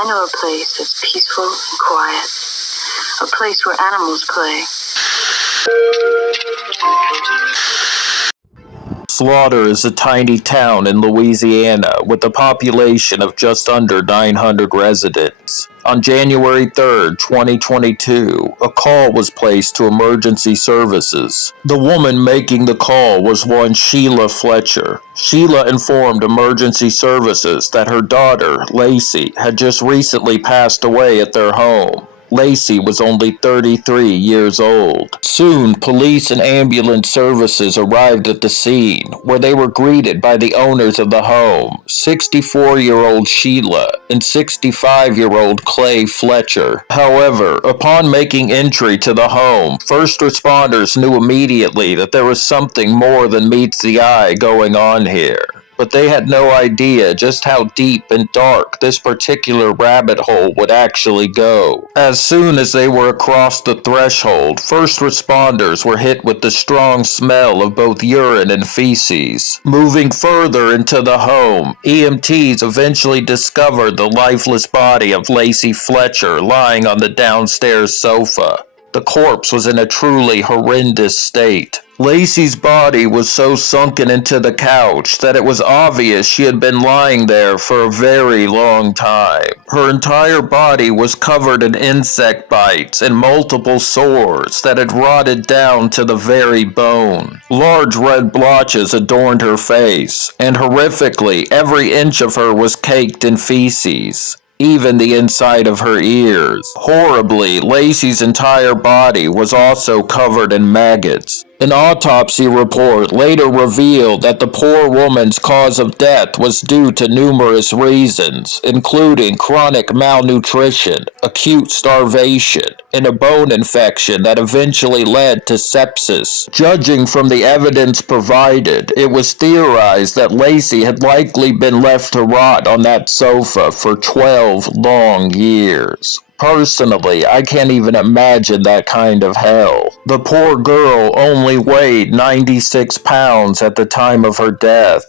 I know a place that's peaceful and quiet. A place where animals play. Slaughter is a tiny town in Louisiana with a population of just under 900 residents. On January 3, 2022, a call was placed to emergency services. The woman making the call was one Sheila Fletcher. Sheila informed emergency services that her daughter, Lacey, had just recently passed away at their home. Lacey was only 33 years old. Soon, police and ambulance services arrived at the scene, where they were greeted by the owners of the home, 64-year-old Sheila and 65-year-old Clay Fletcher. However, upon making entry to the home, first responders knew immediately that there was something more than meets the eye going on here. But they had no idea just how deep and dark this particular rabbit hole would actually go. As soon as they were across the threshold, first responders were hit with the strong smell of both urine and feces. Moving further into the home, EMTs eventually discovered the lifeless body of Lacey Fletcher lying on the downstairs sofa. The corpse was in a truly horrendous state. Lacey's body was so sunken into the couch that it was obvious she had been lying there for a very long time. Her entire body was covered in insect bites and multiple sores that had rotted down to the very bone. Large red blotches adorned her face, and horrifically, every inch of her was caked in feces. Even the inside of her ears. Horribly, Lacey's entire body was also covered in maggots. An autopsy report later revealed that the poor woman's cause of death was due to numerous reasons, including chronic malnutrition, acute starvation, and a bone infection that eventually led to sepsis. Judging from the evidence provided, it was theorized that Lacey had likely been left to rot on that sofa for 12 long years. Personally, I can't even imagine that kind of hell. The poor girl only weighed 96 pounds at the time of her death.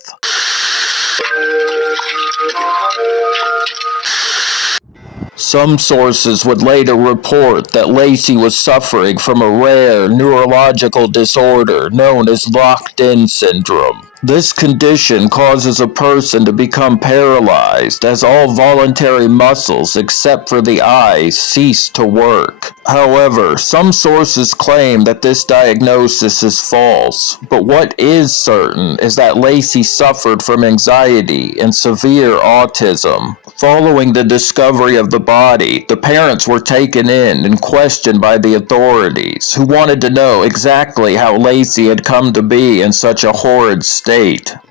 Some sources would later report that Lacey was suffering from a rare neurological disorder known as locked-in syndrome. This condition causes a person to become paralyzed as all voluntary muscles except for the eyes cease to work. However, some sources claim that this diagnosis is false, but what is certain is that Lacey suffered from anxiety and severe autism. Following the discovery of the body, the parents were taken in and questioned by the authorities, who wanted to know exactly how Lacey had come to be in such a horrid state.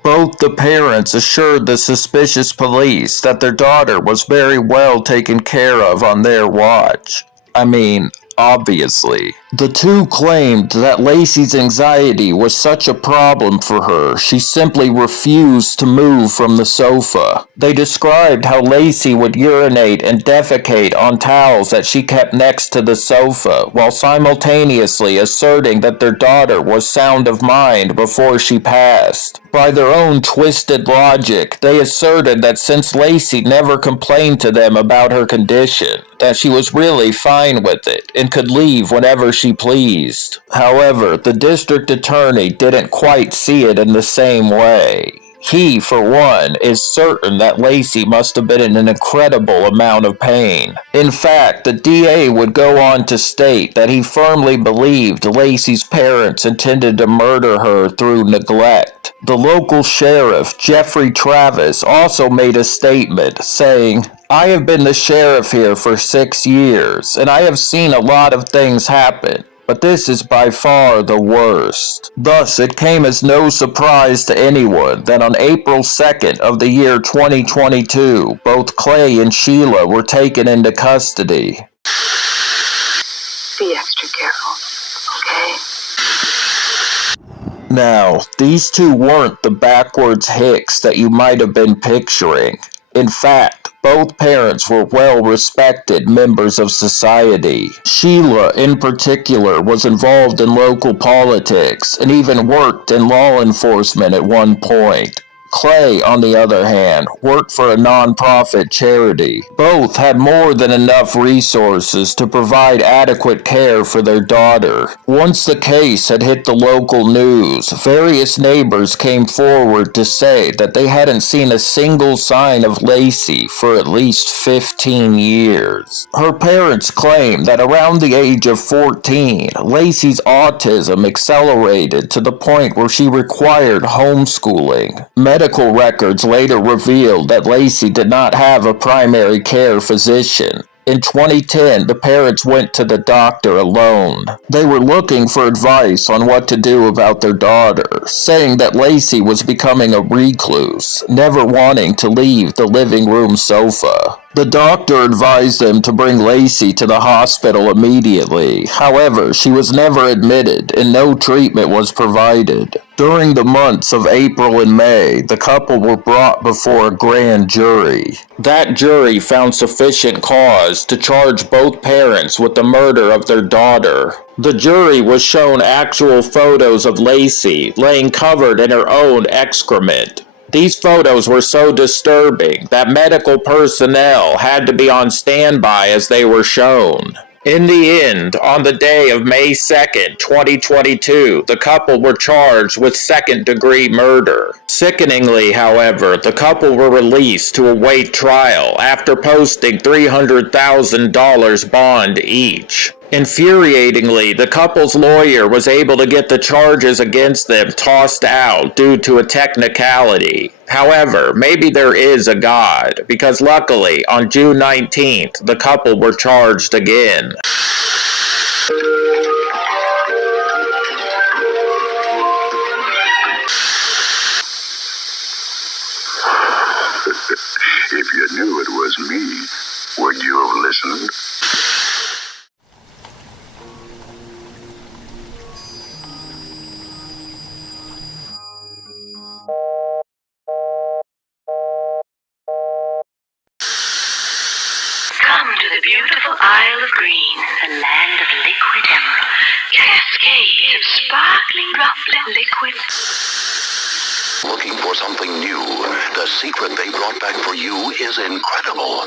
Both the parents assured the suspicious police that their daughter was very well taken care of on their watch. I mean, obviously. The two claimed that Lacey's anxiety was such a problem for her, she simply refused to move from the sofa. They described how Lacey would urinate and defecate on towels that she kept next to the sofa, while simultaneously asserting that their daughter was sound of mind before she passed. By their own twisted logic, they asserted that since Lacey never complained to them about her condition, that she was really fine with it and could leave whenever she pleased. However, the district attorney didn't quite see it in the same way. He, for one, is certain that Lacey must have been in an incredible amount of pain. In fact, the DA would go on to state that he firmly believed Lacey's parents intended to murder her through neglect. The local sheriff, Jeffrey Travis, also made a statement saying, "I have been the sheriff here for 6 years, and I have seen a lot of things happen. But this is by far the worst." Thus, it came as no surprise to anyone that on April 2nd of the year 2022, both Clay and Sheila were taken into custody. Be extra careful, okay? Now, these two weren't the backwards hicks that you might have been picturing. In fact, both parents were well-respected members of society. Sheila, in particular, was involved in local politics and even worked in law enforcement at one point. Clay, on the other hand, worked for a non-profit charity. Both had more than enough resources to provide adequate care for their daughter. Once the case had hit the local news, various neighbors came forward to say that they hadn't seen a single sign of Lacey for at least 15 years. Her parents claimed that around the age of 14, Lacey's autism accelerated to the point where she required homeschooling. Medical records later revealed that Lacey did not have a primary care physician. In 2010, the parents went to the doctor alone. They were looking for advice on what to do about their daughter, saying that Lacey was becoming a recluse, never wanting to leave the living room sofa. The doctor advised them to bring Lacey to the hospital immediately. However, she was never admitted and no treatment was provided. During the months of April and May, the couple were brought before a grand jury. That jury found sufficient cause to charge both parents with the murder of their daughter. The jury was shown actual photos of Lacey laying covered in her own excrement. These photos were so disturbing that medical personnel had to be on standby as they were shown. In the end, on the day of May 2nd, 2022, the couple were charged with second-degree murder. Sickeningly, however, the couple were released to await trial after posting $300,000 bond each. Infuriatingly, the couple's lawyer was able to get the charges against them tossed out due to a technicality. However, maybe there is a God, because luckily, on June 19th, the couple were charged again. If you knew it was me, would you have listened? Come to the beautiful Isle of Green, the land of liquid emerald, cascades of sparkling droplet liquid. Looking for something new? The secret they brought back for you is incredible.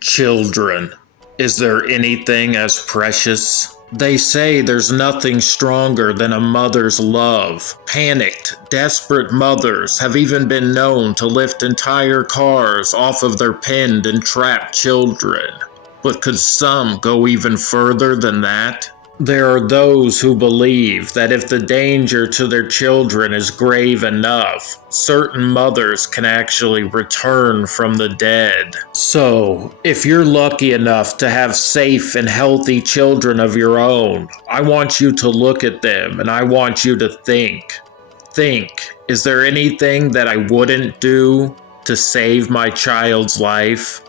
Children, is there anything as precious? They say there's nothing stronger than a mother's love. Panicked, desperate mothers have even been known to lift entire cars off of their pinned and trapped children. But could some go even further than that? There are those who believe that if the danger to their children is grave enough, certain mothers can actually return from the dead. So, if you're lucky enough to have safe and healthy children of your own, I want you to look at them and I want you to think. Think, is there anything that I wouldn't do to save my child's life?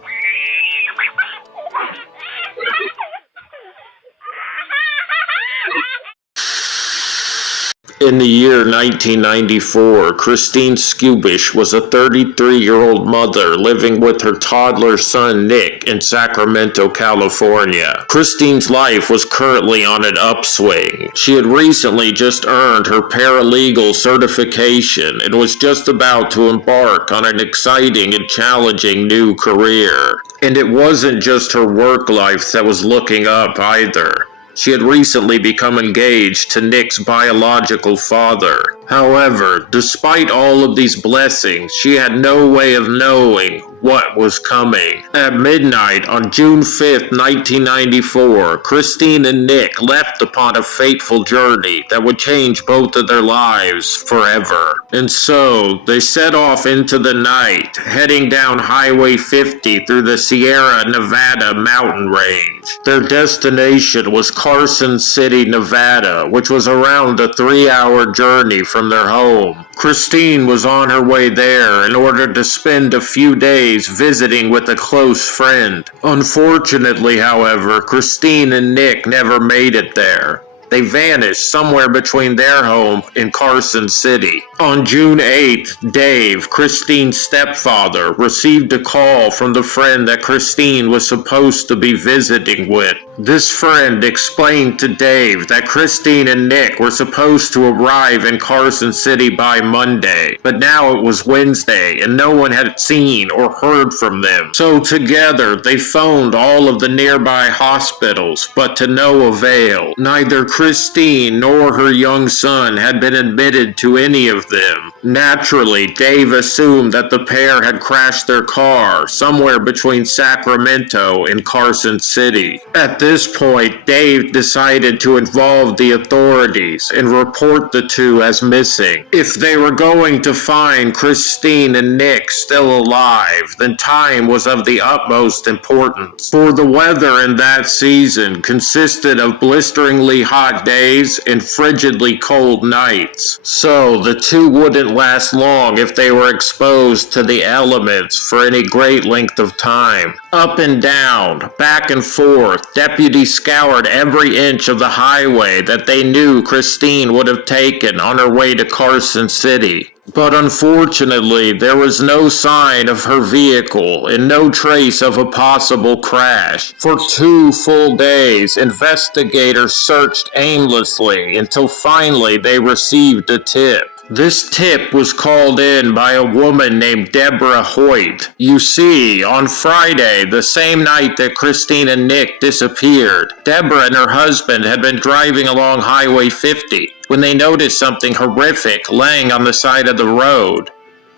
In the year 1994, Christine Skubish was a 33-year-old mother living with her toddler son Nick in Sacramento, California. Christine's life was currently on an upswing. She had recently just earned her paralegal certification and was just about to embark on an exciting and challenging new career. And it wasn't just her work life that was looking up either. She had recently become engaged to Nick's biological father. However, despite all of these blessings, she had no way of knowing what was coming. At midnight on June 5th, 1994, Christine and Nick left upon a fateful journey that would change both of their lives forever. And so, they set off into the night, heading down Highway 50 through the Sierra Nevada mountain range. Their destination was Carson City, Nevada, which was around a 3-hour journey from their home. Christine was on her way there in order to spend a few days visiting with a close friend. Unfortunately, however, Christine and Nick never made it there. They vanished somewhere between their home and Carson City. On June 8th, Dave, Christine's stepfather, received a call from the friend that Christine was supposed to be visiting with. This friend explained to Dave that Christine and Nick were supposed to arrive in Carson City by Monday, but now it was Wednesday and no one had seen or heard from them. So together they phoned all of the nearby hospitals, but to no avail. Neither Christine nor her young son had been admitted to any of them. Naturally, Dave assumed that the pair had crashed their car somewhere between Sacramento and Carson City. At this point, Dave decided to involve the authorities and report the two as missing. If they were going to find Christine and Nick still alive, then time was of the utmost importance. For the weather in that season consisted of blisteringly hot days and frigidly cold nights. So the two wouldn't last long if they were exposed to the elements for any great length of time. Up and down, back and forth, deputies scoured every inch of the highway that they knew Christine would have taken on her way to Carson City. But unfortunately, there was no sign of her vehicle and no trace of a possible crash. For 2 full days, investigators searched aimlessly until finally they received a tip. This tip was called in by a woman named Deborah Hoyt. You see, on Friday, the same night that Christine and Nick disappeared, Deborah and her husband had been driving along Highway 50 when they noticed something horrific laying on the side of the road.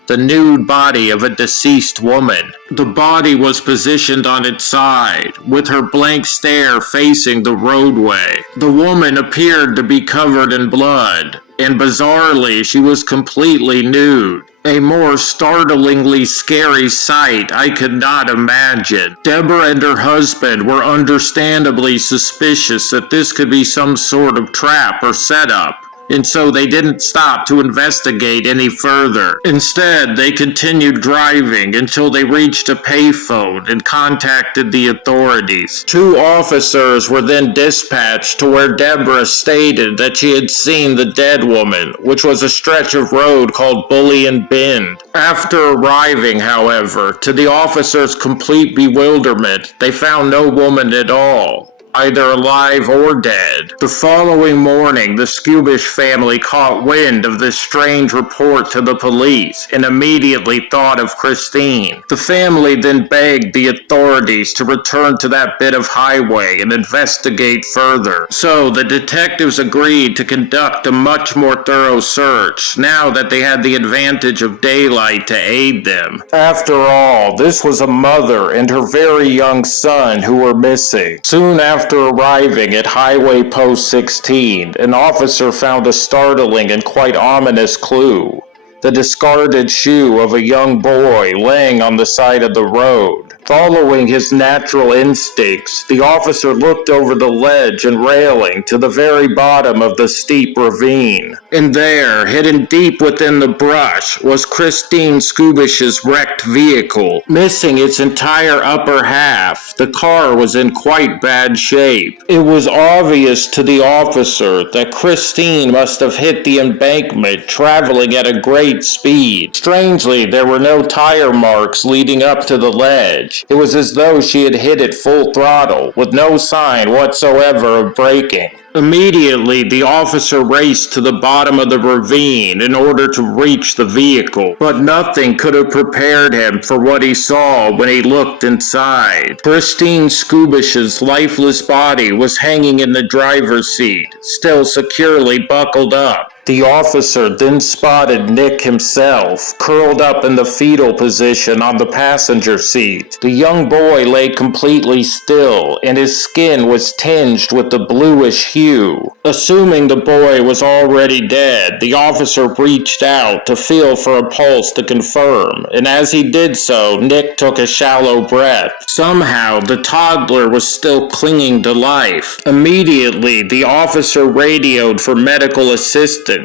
The nude body of a deceased woman. The body was positioned on its side, with her blank stare facing the roadway. The woman appeared to be covered in blood, and bizarrely, she was completely nude. A more startlingly scary sight I could not imagine. Deborah and her husband were understandably suspicious that this could be some sort of trap or setup, and so they didn't stop to investigate any further. Instead, they continued driving until they reached a payphone and contacted the authorities. 2 officers were then dispatched to where Deborah stated that she had seen the dead woman, which was a stretch of road called Bullion Bend. After arriving, however, to the officers' complete bewilderment, they found no woman at all, either alive or dead. The following morning, the Skubish family caught wind of this strange report to the police and immediately thought of Christine. The family then begged the authorities to return to that bit of highway and investigate further. So the detectives agreed to conduct a much more thorough search now that they had the advantage of daylight to aid them. After all, this was a mother and her very young son who were missing. Soon after arriving at Highway Post 16, an officer found a startling and quite ominous clue: the discarded shoe of a young boy laying on the side of the road. Following his natural instincts, the officer looked over the ledge and railing to the very bottom of the steep ravine. And there, hidden deep within the brush, was Christine Skubish's wrecked vehicle. Missing its entire upper half, the car was in quite bad shape. It was obvious to the officer that Christine must have hit the embankment traveling at a great speed. Strangely, there were no tire marks leading up to the ledge. It was as though she had hit it full throttle, with no sign whatsoever of braking. Immediately, the officer raced to the bottom of the ravine in order to reach the vehicle, but nothing could have prepared him for what he saw when he looked inside. Christine Skubish's lifeless body was hanging in the driver's seat, still securely buckled up. The officer then spotted Nick himself, curled up in the fetal position on the passenger seat. The young boy lay completely still, and his skin was tinged with the bluish hue. Assuming the boy was already dead, the officer reached out to feel for a pulse to confirm, and as he did so, Nick took a shallow breath. Somehow, the toddler was still clinging to life. Immediately, the officer radioed for medical assistance.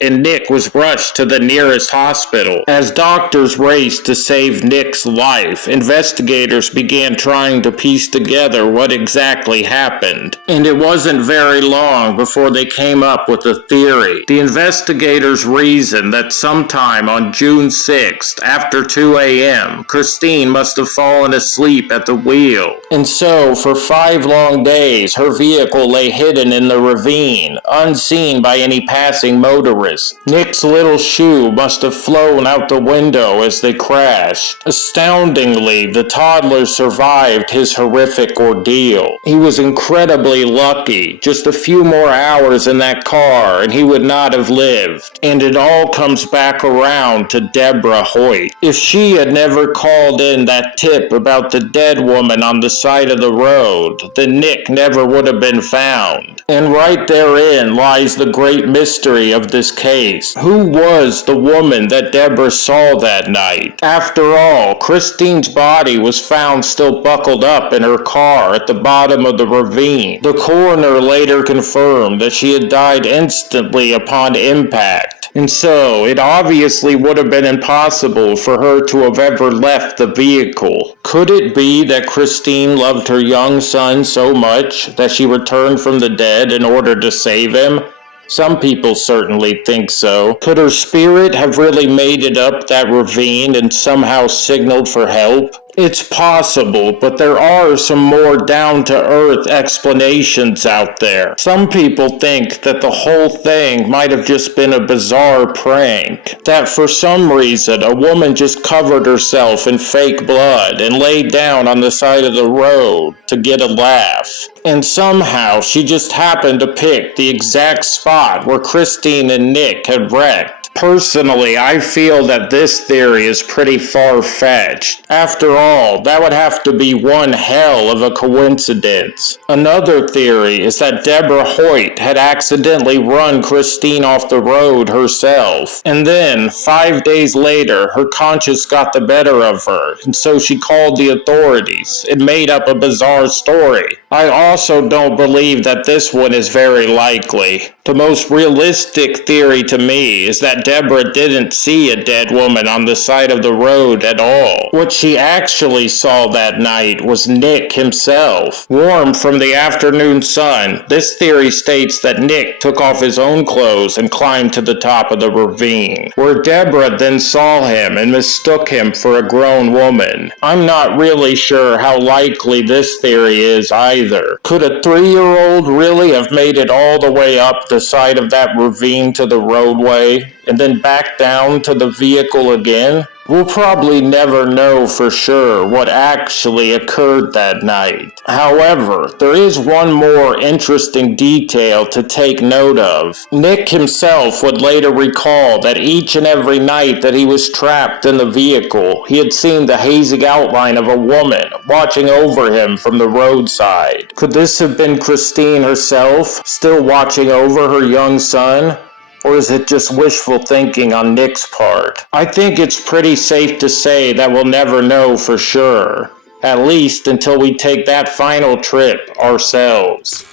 and Nick was rushed to the nearest hospital. As doctors raced to save Nick's life, investigators began trying to piece together what exactly happened. And it wasn't very long before they came up with a theory. The investigators reasoned that sometime on June 6th, after 2 a.m., Christine must have fallen asleep at the wheel. And so, for 5 long days, her vehicle lay hidden in the ravine, unseen by any passing motorists. Nick's little shoe must have flown out the window as they crashed. Astoundingly, the toddler survived his horrific ordeal. He was incredibly lucky. Just a few more hours in that car and he would not have lived. And it all comes back around to Deborah Hoyt. If she had never called in that tip about the dead woman on the side of the road, then Nick never would have been found. And right therein lies the great mystery of this case. Who was the woman that Deborah saw that night? After all, Christine's body was found still buckled up in her car at the bottom of the ravine. The coroner later confirmed that she had died instantly upon impact. And so, it obviously would have been impossible for her to have ever left the vehicle. Could it be that Christine loved her young son so much that she returned from the dead in order to save him? Some people certainly think so. Could her spirit have really made it up that ravine and somehow signaled for help? It's possible, but there are some more down-to-earth explanations out there. Some people think that the whole thing might have just been a bizarre prank. That for some reason, a woman just covered herself in fake blood and laid down on the side of the road to get a laugh. And somehow, she just happened to pick the exact spot where Christine and Nick had wrecked. Personally, I feel that this theory is pretty far-fetched. After all, that would have to be one hell of a coincidence. Another theory is that Deborah Hoyt had accidentally run Christine off the road herself, and then, 5 days later, her conscience got the better of her, and so she called the authorities and made up a bizarre story. I also don't believe that this one is very likely. The most realistic theory to me is that Deborah didn't see a dead woman on the side of the road at all. What she actually saw that night was Nick himself. Warm from the afternoon sun, this theory states that Nick took off his own clothes and climbed to the top of the ravine, where Deborah then saw him and mistook him for a grown woman. I'm not really sure how likely this theory is either. Could a 3-year-old really have made it all the way up the side of that ravine to the roadway and then back down to the vehicle again? We'll probably never know for sure what actually occurred that night. However, there is one more interesting detail to take note of. Nick himself would later recall that each and every night that he was trapped in the vehicle, he had seen the hazy outline of a woman watching over him from the roadside. Could this have been Christine herself, still watching over her young son? Or is it just wishful thinking on Nick's part? I think it's pretty safe to say that we'll never know for sure. At least until we take that final trip ourselves.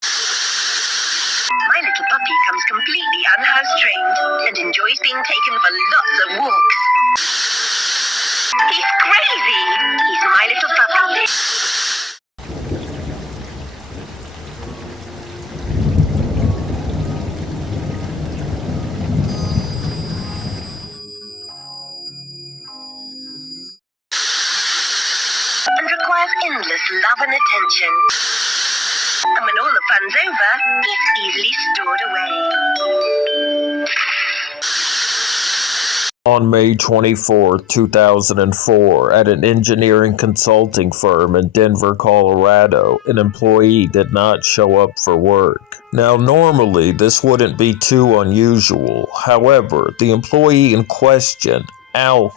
My little puppy comes completely unhouse-trained and enjoys being taken for lots of walks. He's crazy! He's my little puppy. And requires endless love and attention. And when all the fun's over, he's easily stored away. On May 24, 2004, at an engineering consulting firm in Denver, Colorado, an employee did not show up for work. Now, normally, this wouldn't be too unusual. However, the employee in question,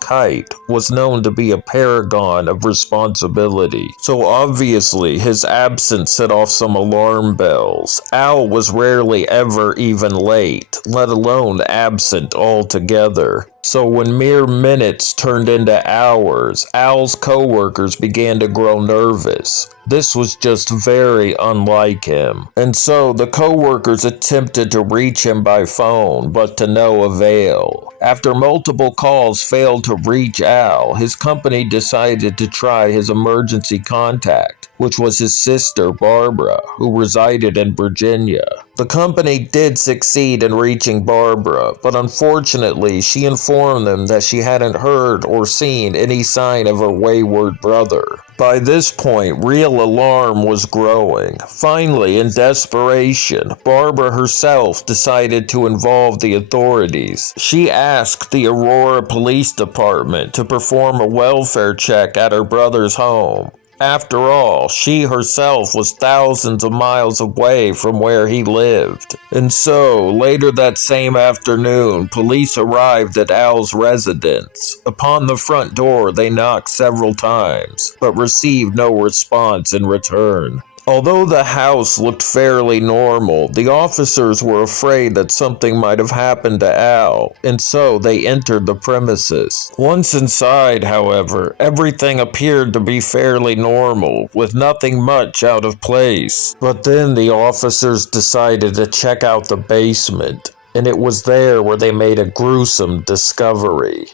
Kite, was known to be a paragon of responsibility, so obviously his absence set off some alarm bells. Al was rarely ever even late, let alone absent altogether. So when mere minutes turned into hours, Al's co-workers began to grow nervous. This was just very unlike him. And so the co-workers attempted to reach him by phone, but to no avail. After multiple calls failed to reach Al, his company decided to try his emergency contact, which was his sister Barbara, who resided in Virginia. The company did succeed in reaching Barbara, but unfortunately she informed them that she hadn't heard or seen any sign of her wayward brother. By this point, real alarm was growing. Finally, in desperation, Barbara herself decided to involve the authorities. She asked the Aurora Police Department to perform a welfare check at her brother's home. After all, she herself was thousands of miles away from where he lived. And so, later that same afternoon, police arrived at Al's residence. Upon the front door, they knocked several times, but received no response in return. Although the house looked fairly normal, the officers were afraid that something might have happened to Al, and so they entered the premises. Once inside, however, everything appeared to be fairly normal, with nothing much out of place. But then the officers decided to check out the basement, and it was there where they made a gruesome discovery.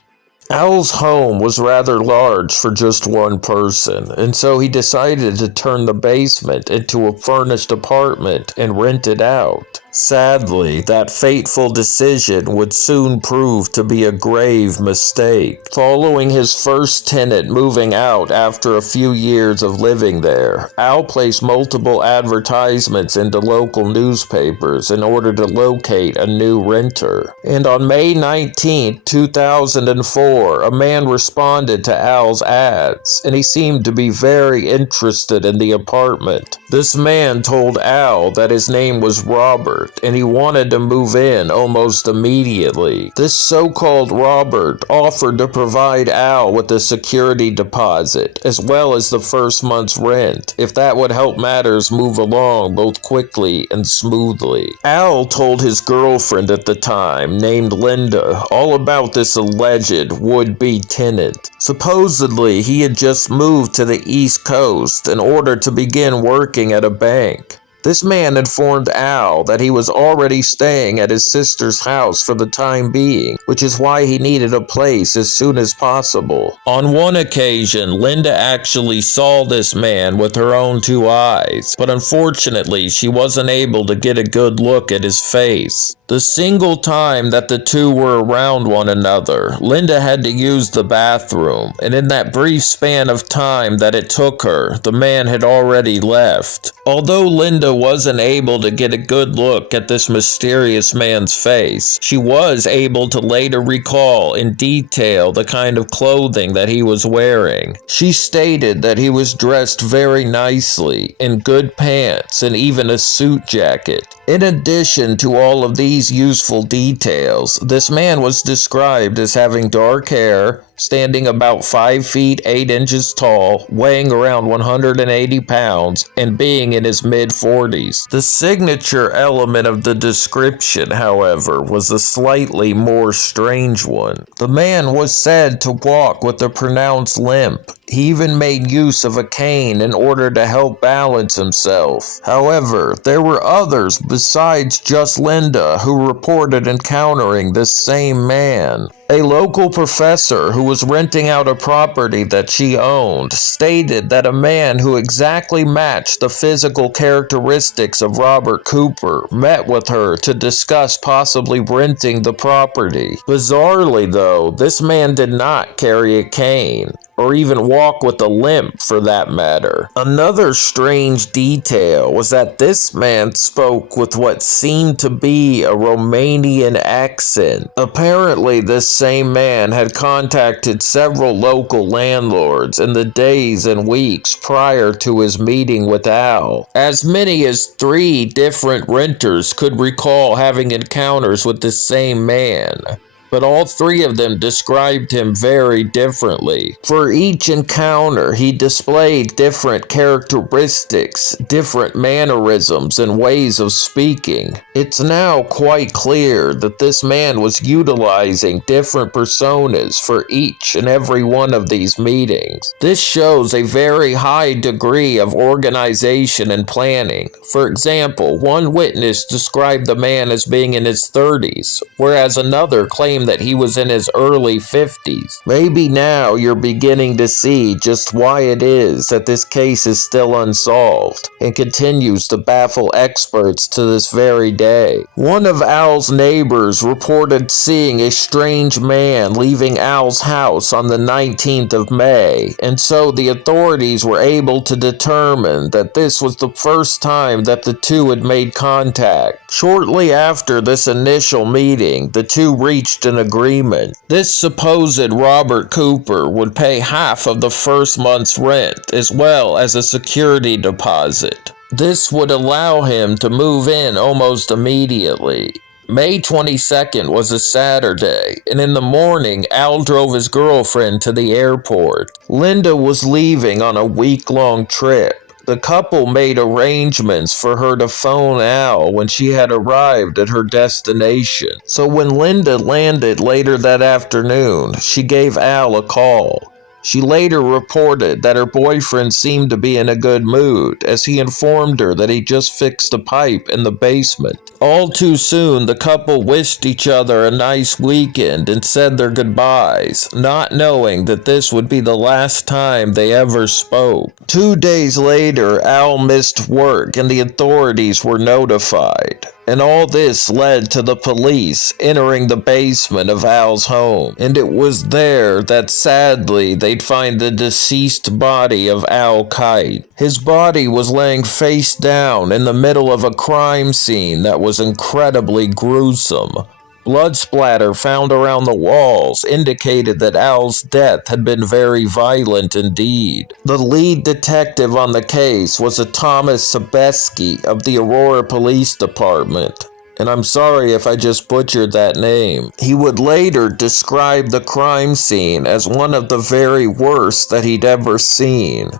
Al's home was rather large for just one person, and so he decided to turn the basement into a furnished apartment and rent it out. Sadly, that fateful decision would soon prove to be a grave mistake. Following his first tenant moving out after a few years of living there, Al placed multiple advertisements into local newspapers in order to locate a new renter. And on May 19, 2004, a man responded to Al's ads, and he seemed to be very interested in the apartment. This man told Al that his name was Robert, and he wanted to move in almost immediately. This so-called Robert offered to provide Al with a security deposit, as well as the first month's rent, if that would help matters move along both quickly and smoothly. Al told his girlfriend at the time, named Linda, all about this alleged would-be tenant. Supposedly, he had just moved to the East Coast in order to begin working at a bank. This man informed Al that he was already staying at his sister's house for the time being, which is why he needed a place as soon as possible. On one occasion, Linda actually saw this man with her own two eyes, but unfortunately she wasn't able to get a good look at his face. The single time that the two were around one another, Linda had to use the bathroom, and in that brief span of time that it took her, the man had already left. Although Linda wasn't able to get a good look at this mysterious man's face, she was able to later recall in detail the kind of clothing that he was wearing. She stated that he was dressed very nicely, in good pants and even a suit jacket. In addition to all of these useful details, this man was described as having dark hair, standing about 5 feet 8 inches tall, weighing around 180 pounds, and being in his mid-40s. The signature element of the description, however, was a slightly more strange one. The man was said to walk with a pronounced limp. He even made use of a cane in order to help balance himself. However, there were others besides just Linda who reported encountering this same man. A local professor who was renting out a property that she owned stated that a man who exactly matched the physical characteristics of Robert Cooper met with her to discuss possibly renting the property. Bizarrely, though, this man did not carry a cane, or even walk with a limp for that matter. Another strange detail was that this man spoke with what seemed to be a Romanian accent. Apparently, this same man had contacted several local landlords in the days and weeks prior to his meeting with Al. As many as 3 different renters could recall having encounters with the same man. but all three of them described him very differently. For each encounter, he displayed different characteristics, different mannerisms, and ways of speaking. It's now quite clear that this man was utilizing different personas for each and every one of these meetings. This shows a very high degree of organization and planning. For example, one witness described the man as being in his 30s, whereas another claimed that he was in his early 50s. Maybe now you're beginning to see just why it is that this case is still unsolved and continues to baffle experts to this very day. One of Al's neighbors reported seeing a strange man leaving Al's house on the 19th of May, and so the authorities were able to determine that this was the first time that the two had made contact. Shortly after this initial meeting, the two reached an agreement. This supposed Robert Cooper would pay half of the first month's rent as well as a security deposit. This would allow him to move in almost immediately. May 22nd was a Saturday, and in the morning, Al drove his girlfriend to the airport. Linda was leaving on a week-long trip. The couple made arrangements for her to phone Al when she had arrived at her destination. So when Linda landed later that afternoon, she gave Al a call. She later reported that her boyfriend seemed to be in a good mood, as he informed her that he just fixed a pipe in the basement. All too soon, the couple wished each other a nice weekend and said their goodbyes, not knowing that this would be the last time they ever spoke. 2 days later, Al missed work and the authorities were notified. And all this led to the police entering the basement of Al's home. And it was there that sadly they'd find the deceased body of Al Kite. His body was laying face down in the middle of a crime scene that was incredibly gruesome. Blood splatter found around the walls indicated that Al's death had been very violent indeed. The lead detective on the case was a Thomas Sebeski of the Aurora Police Department, and I'm sorry if I just butchered that name. He would later describe the crime scene as one of the very worst that he'd ever seen.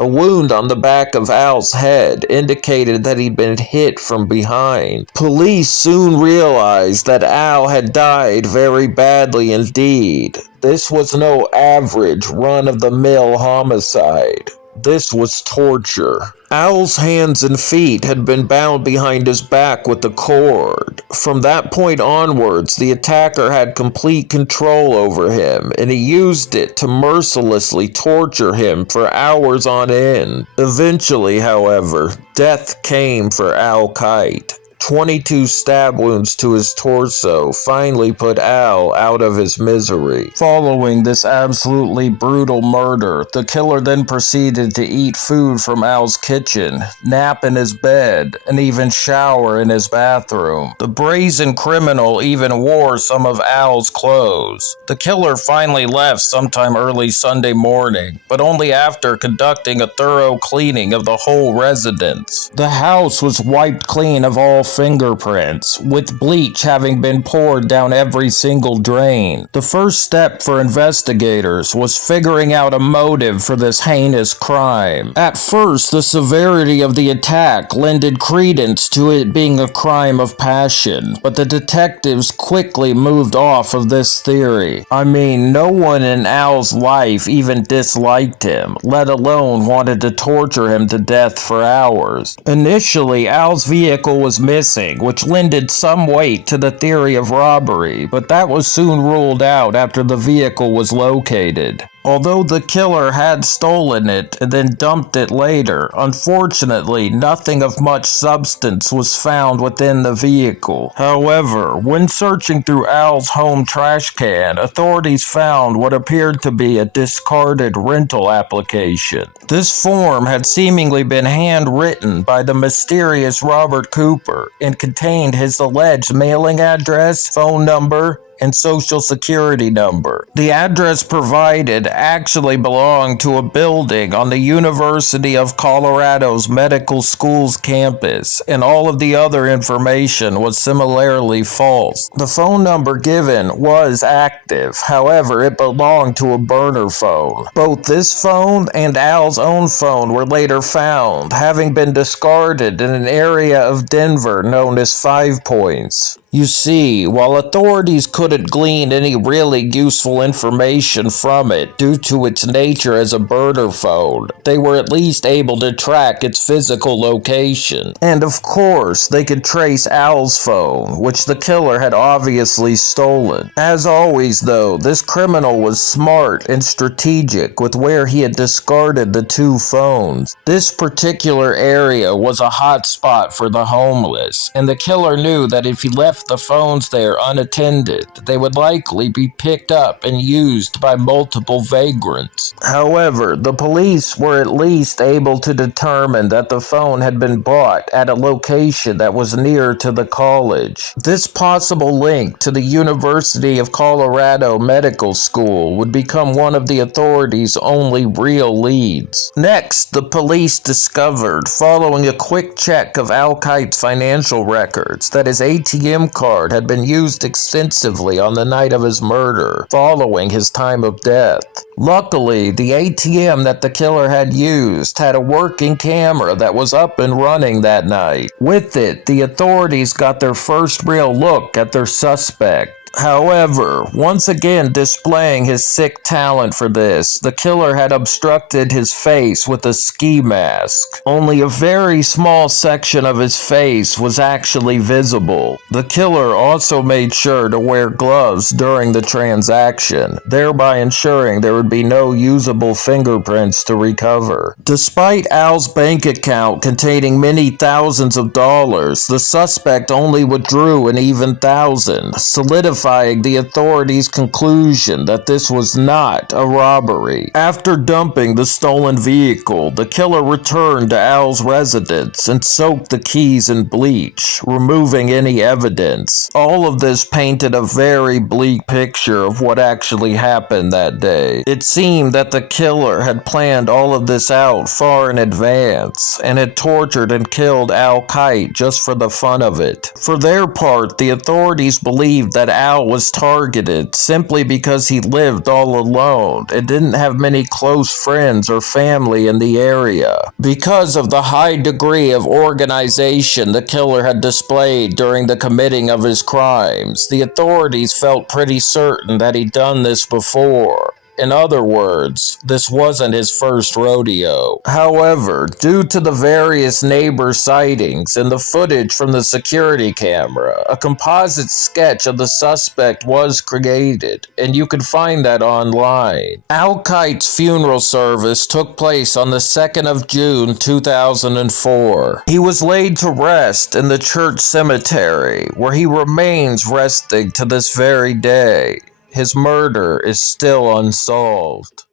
A wound on the back of Al's head indicated that he'd been hit from behind. Police soon realized that Al had died very badly indeed. This was no average run-of-the-mill homicide. This was torture. Al's hands and feet had been bound behind his back with a cord. From that point onwards, the attacker had complete control over him, and he used it to mercilessly torture him for hours on end. Eventually, however, death came for Al Kite. 22 stab wounds to his torso finally put Al out of his misery. Following this absolutely brutal murder, the killer then proceeded to eat food from Al's kitchen, nap in his bed, and even shower in his bathroom. The brazen criminal even wore some of Al's clothes. The killer finally left sometime early Sunday morning, but only after conducting a thorough cleaning of the whole residence. The house was wiped clean of all fingerprints, with bleach having been poured down every single drain. The first step for investigators was figuring out a motive for this heinous crime. At first, the severity of the attack lended credence to it being a crime of passion, but the detectives quickly moved off of this theory. I mean, no one in Al's life even disliked him, let alone wanted to torture him to death for hours. Initially, Al's vehicle was missing, which lended some weight to the theory of robbery, but that was soon ruled out after the vehicle was located. Although the killer had stolen it and then dumped it later, unfortunately, nothing of much substance was found within the vehicle. However, when searching through Al's home trash can, authorities found what appeared to be a discarded rental application. This form had seemingly been handwritten by the mysterious Robert Cooper and contained his alleged mailing address, phone number, and social security number. The address provided actually belonged to a building on the University of Colorado's Medical School's campus, and all of the other information was similarly false. The phone number given was active, however, it belonged to a burner phone. Both this phone and Al's own phone were later found, having been discarded in an area of Denver known as Five Points. You see, while authorities couldn't glean any really useful information from it due to its nature as a burner phone, they were at least able to track its physical location. And of course, they could trace Al's phone, which the killer had obviously stolen. As always though, this criminal was smart and strategic with where he had discarded the two phones. This particular area was a hot spot for the homeless, and the killer knew that if he left the phones there unattended, they would likely be picked up and used by multiple vagrants. However, the police were at least able to determine that the phone had been bought at a location that was near to the college. This possible link to the University of Colorado Medical School would become one of the authorities' only real leads. Next, the police discovered, following a quick check of Al Kite's financial records, that his ATM card had been used extensively on the night of his murder, following his time of death. Luckily, the ATM that the killer had used had a working camera that was up and running that night. With it, the authorities got their first real look at their suspect. However, once again displaying his sick talent for this, the killer had obstructed his face with a ski mask. Only a very small section of his face was actually visible. The killer also made sure to wear gloves during the transaction, thereby ensuring there would be no usable fingerprints to recover. Despite Al's bank account containing many thousands of dollars, the suspect only withdrew an even $1,000, solidifying the authorities' conclusion that this was not a robbery. After dumping the stolen vehicle, the killer returned to Al's residence and soaked the keys in bleach, removing any evidence. All of this painted a very bleak picture of what actually happened that day. It seemed that the killer had planned all of this out far in advance, and had tortured and killed Al Kite just for the fun of it. For their part, the authorities believed that Al was targeted simply because he lived all alone and didn't have many close friends or family in the area. Because of the high degree of organization the killer had displayed during the committing of his crimes, the authorities felt pretty certain that he'd done this before. In other words, this wasn't his first rodeo. However, due to the various neighbor sightings and the footage from the security camera, a composite sketch of the suspect was created, and you can find that online. Al Kite's funeral service took place on the 2nd of June 2004. He was laid to rest in the church cemetery, where he remains resting to this very day. His murder is still unsolved.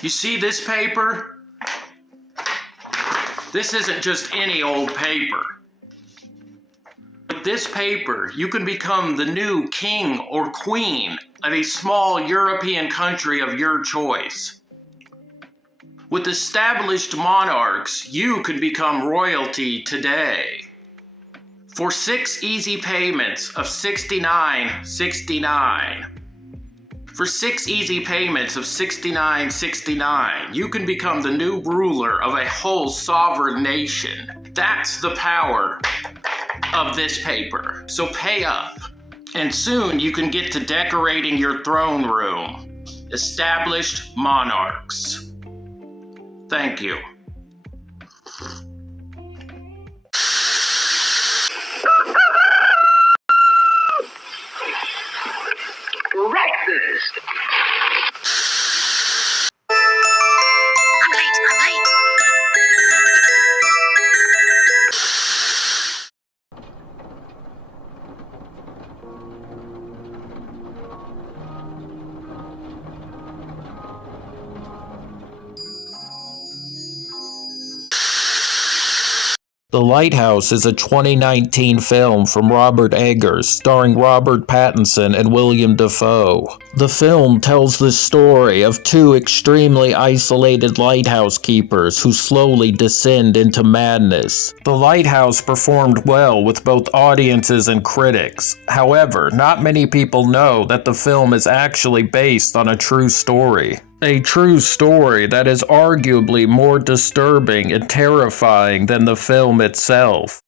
You see this paper? This isn't just any old paper. With this paper, you can become the new king or queen of a small European country of your choice. With established monarchs, you could become royalty today. For 6 easy payments of $69.69. For 6 easy payments of $69.69, you can become the new ruler of a whole sovereign nation. That's the power of this paper. So pay up. And soon you can get to decorating your throne room. Established monarchs. Thank you. Breakfast. I'm late. The Lighthouse is a 2019 film from Robert Eggers, starring Robert Pattinson and William Dafoe. The film tells the story of two extremely isolated lighthouse keepers who slowly descend into madness. The Lighthouse performed well with both audiences and critics. However, not many people know that the film is actually based on a true story. A true story that is arguably more disturbing and terrifying than the film itself.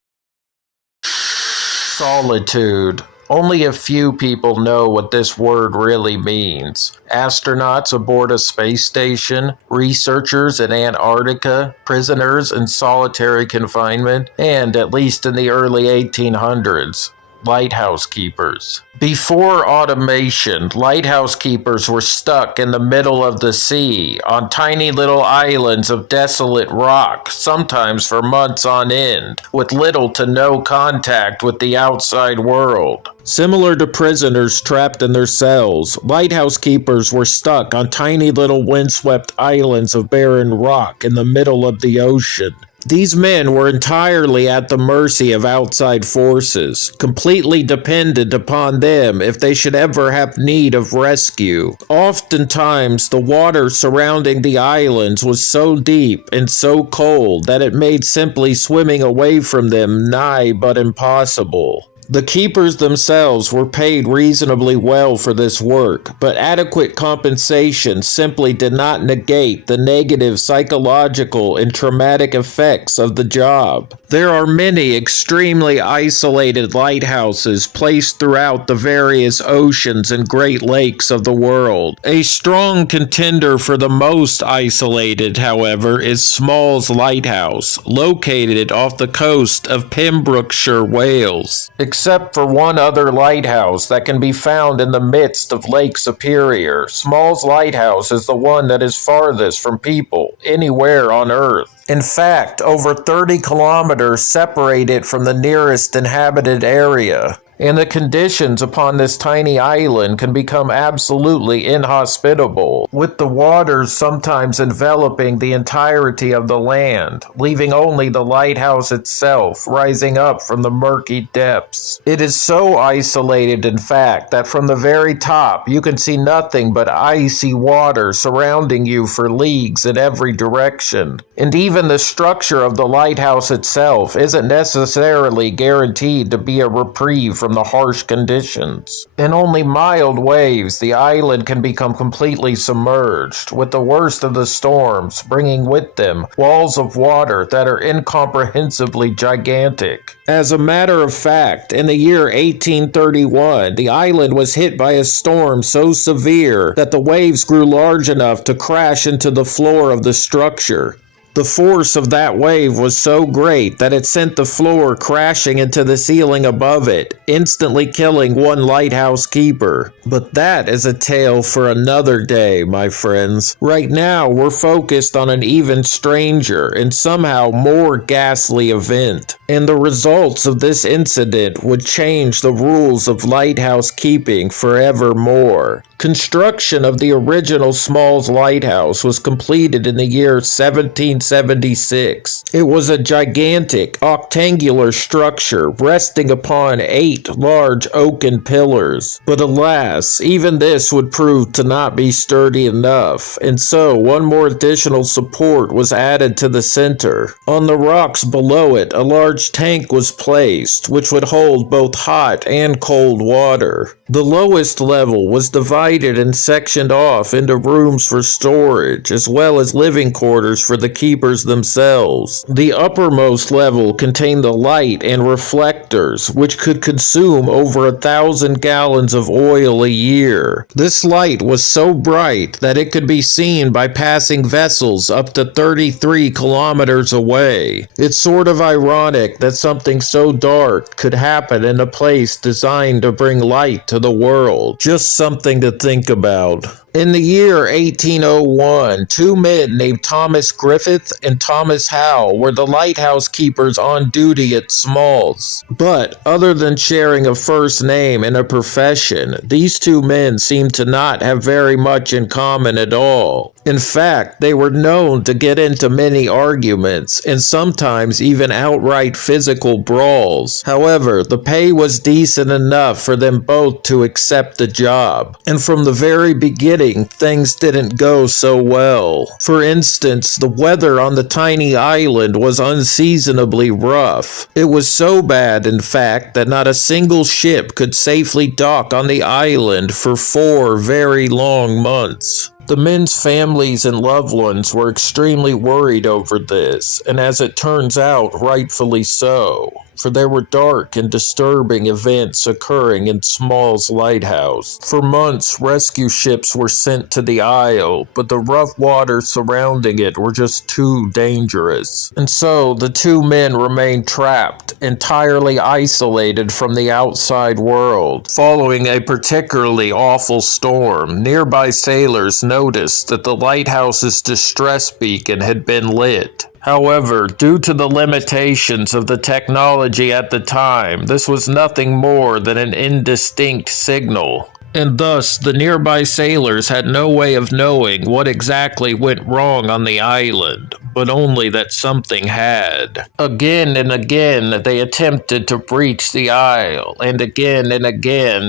Solitude. Only a few people know what this word really means. Astronauts aboard a space station, researchers in Antarctica, prisoners in solitary confinement, and, at least in the early 1800s, lighthouse keepers. Before automation, lighthouse keepers were stuck in the middle of the sea, on tiny little islands of desolate rock, sometimes for months on end, with little to no contact with the outside world. Similar to prisoners trapped in their cells, lighthouse keepers were stuck on tiny little windswept islands of barren rock in the middle of the ocean. These men were entirely at the mercy of outside forces, completely dependent upon them if they should ever have need of rescue. Oftentimes, the water surrounding the islands was so deep and so cold that it made simply swimming away from them nigh but impossible. The keepers themselves were paid reasonably well for this work, but adequate compensation simply did not negate the negative psychological and traumatic effects of the job. There are many extremely isolated lighthouses placed throughout the various oceans and Great Lakes of the world. A strong contender for the most isolated, however, is Small's Lighthouse, located off the coast of Pembrokeshire, Wales. Except for one other lighthouse that can be found in the midst of Lake Superior, Small's Lighthouse is the one that is farthest from people anywhere on Earth. In fact, over 30 kilometers separate it from the nearest inhabited area. And the conditions upon this tiny island can become absolutely inhospitable, with the waters sometimes enveloping the entirety of the land, leaving only the lighthouse itself rising up from the murky depths. It is so isolated, in fact, that from the very top you can see nothing but icy water surrounding you for leagues in every direction. And even the structure of the lighthouse itself isn't necessarily guaranteed to be a reprieve from the harsh conditions. In only mild waves, the island can become completely submerged, with the worst of the storms bringing with them walls of water that are incomprehensibly gigantic. As a matter of fact, in the year 1831, the island was hit by a storm so severe that the waves grew large enough to crash into the floor of the structure. The force of that wave was so great that it sent the floor crashing into the ceiling above it, instantly killing one lighthouse keeper. But that is a tale for another day, my friends. Right now, we're focused on an even stranger and somehow more ghastly event. And the results of this incident would change the rules of lighthouse keeping forevermore. Construction of the original Small's Lighthouse was completed in the year 1776. It was a gigantic, octangular structure resting upon 8 large oaken pillars. But alas, even this would prove to not be sturdy enough, and so one more additional support was added to the center. On the rocks below it, a large tank was placed, which would hold both hot and cold water. The lowest level was divided and sectioned off into rooms for storage, as well as living quarters for the keepers themselves. The uppermost level contained the light and reflectors, which could consume over 1,000 gallons of oil a year. This light was so bright that it could be seen by passing vessels up to 33 kilometers away. It's sort of ironic that something so dark could happen in a place designed to bring light to the world. Just something to think about. In the year 1801, 2 men named Thomas Griffith and Thomas Howe were the lighthouse keepers on duty at Smalls. But, other than sharing a first name and a profession, these 2 men seemed to not have very much in common at all. In fact, they were known to get into many arguments and sometimes even outright physical brawls. However, the pay was decent enough for them both to accept the job. And from the very beginning, things didn't go so well. For instance, the weather on the tiny island was unseasonably rough. It was so bad, in fact, that not a single ship could safely dock on the island for 4 very long months. The men's families and loved ones were extremely worried over this, and as it turns out, rightfully so, for there were dark and disturbing events occurring in Small's lighthouse. For months, rescue ships were sent to the isle, but the rough waters surrounding it were just too dangerous. And so, the 2 men remained trapped, entirely isolated from the outside world. Following a particularly awful storm, nearby sailors noticed that the lighthouse's distress beacon had been lit. However, due to the limitations of the technology at the time, this was nothing more than an indistinct signal. And thus, the nearby sailors had no way of knowing what exactly went wrong on the island, but only that something had. Again and again, they attempted to breach the isle, and again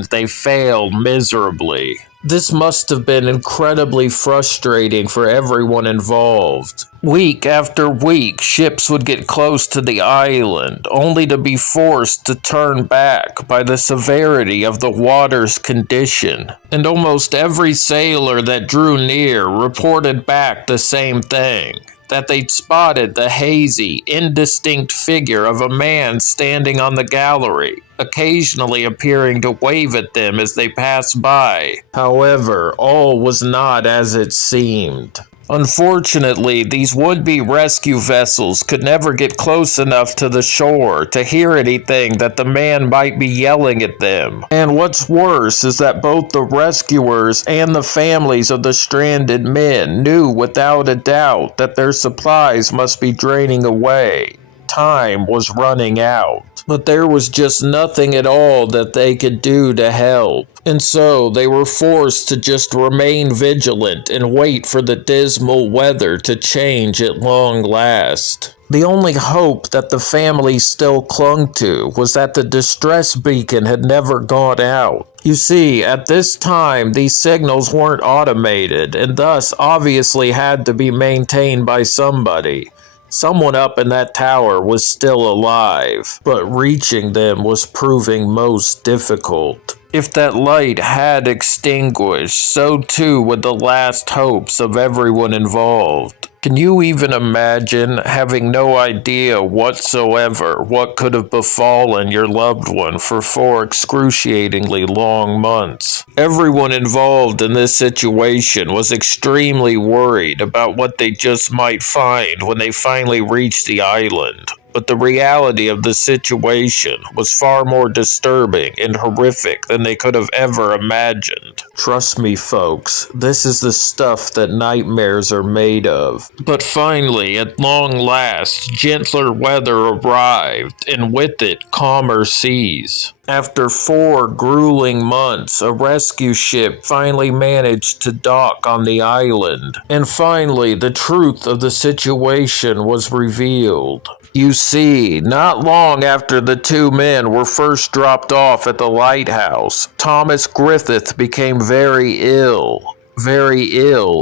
they failed miserably. This must have been incredibly frustrating for everyone involved. Week after week, ships would get close to the island, only to be forced to turn back by the severity of the water's condition. And almost every sailor that drew near reported back the same thing, that they'd spotted the hazy, indistinct figure of a man standing on the gallery, occasionally appearing to wave at them as they passed by. However, all was not as it seemed. Unfortunately, these would-be rescue vessels could never get close enough to the shore to hear anything that the man might be yelling at them. And what's worse is that both the rescuers and the families of the stranded men knew without a doubt that their supplies must be draining away. Time was running out. But there was just nothing at all that they could do to help. And so they were forced to just remain vigilant and wait for the dismal weather to change at long last. The only hope that the family still clung to was that the distress beacon had never gone out. You see, at this time, these signals weren't automated and thus obviously had to be maintained by somebody. Someone up in that tower was still alive, but reaching them was proving most difficult. If that light had extinguished, so too would the last hopes of everyone involved. Can you even imagine having no idea whatsoever what could have befallen your loved one for 4 excruciatingly long months? Everyone involved in this situation was extremely worried about what they just might find when they finally reached the island. But the reality of the situation was far more disturbing and horrific than they could have ever imagined. Trust me, folks, this is the stuff that nightmares are made of. But finally, at long last, gentler weather arrived, and with it, calmer seas. After 4 grueling months, a rescue ship finally managed to dock on the island. And finally, the truth of the situation was revealed. You see, not long after the 2 men were first dropped off at the lighthouse, Thomas Griffith became very ill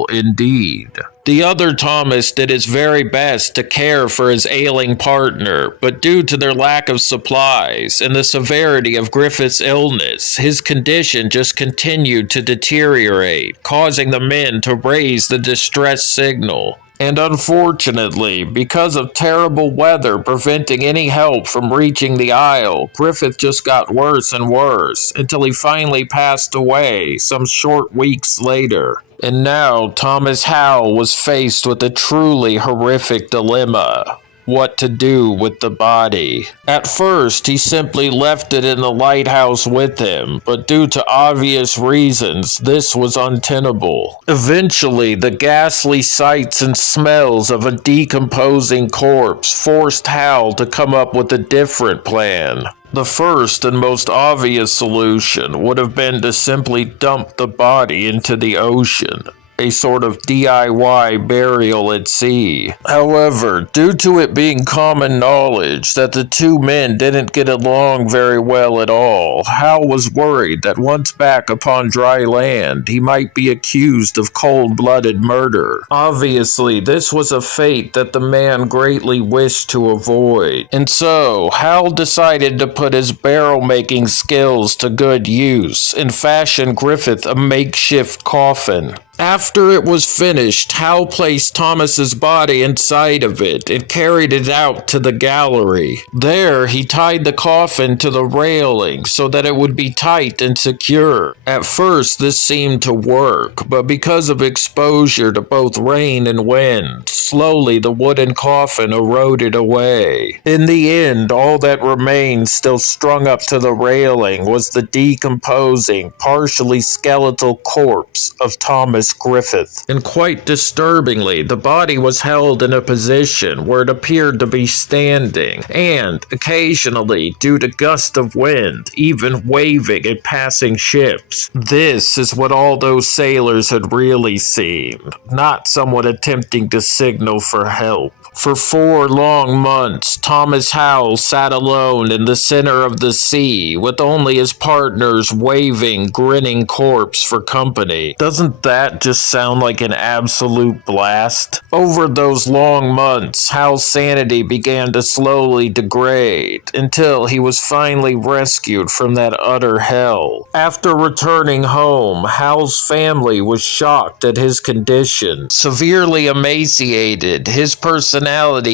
indeed. The other Thomas did his very best to care for his ailing partner, but due to their lack of supplies and the severity of Griffith's illness, his condition just continued to deteriorate, causing the men to raise the distress signal. And unfortunately, because of terrible weather preventing any help from reaching the isle, Griffith just got worse and worse until he finally passed away some short weeks later. And now Thomas Howell was faced with a truly horrific dilemma: what to do with the body. At first, he simply left it in the lighthouse with him, but due to obvious reasons, this was untenable. Eventually, the ghastly sights and smells of a decomposing corpse forced Hal to come up with a different plan. The first and most obvious solution would have been to simply dump the body into the ocean. a sort of DIY burial at sea. However, due to it being common knowledge that the two men didn't get along very well at all, Hal was worried that once back upon dry land, he might be accused of cold-blooded murder. Obviously, this was a fate that the man greatly wished to avoid, and so Hal decided to put his barrel-making skills to good use and fashion Griffith a makeshift coffin. After it was finished, Hal placed Thomas's body inside of it and carried it out to the gallery. There, he tied the coffin to the railing so that it would be tight and secure. At first, this seemed to work, but because of exposure to both rain and wind, slowly the wooden coffin eroded away. In the end, all that remained still strung up to the railing was the decomposing, partially skeletal corpse of Thomas Griffith. And quite disturbingly, the body was held in a position where it appeared to be standing, and occasionally, due to gusts of wind, even waving at passing ships. This is what all those sailors had really seen, not someone attempting to signal for help. For 4 long months, Thomas Howell sat alone in the center of the sea with only his partner's waving, grinning corpse for company. Doesn't that just sound like an absolute blast? Over those long months, Hal's sanity began to slowly degrade until he was finally rescued from that utter hell. After returning home, Hal's family was shocked at his condition. Severely emaciated, his personality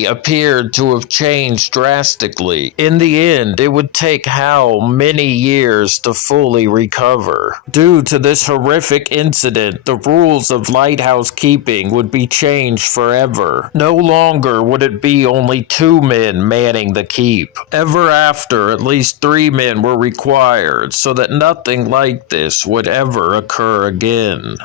appeared to have changed drastically. In the end, it would take Hal many years to fully recover. Due to this horrific incident, the rules of lighthouse keeping would be changed forever. No longer would it be only 2 men manning the keep. Ever after, at least 3 men were required so that nothing like this would ever occur again.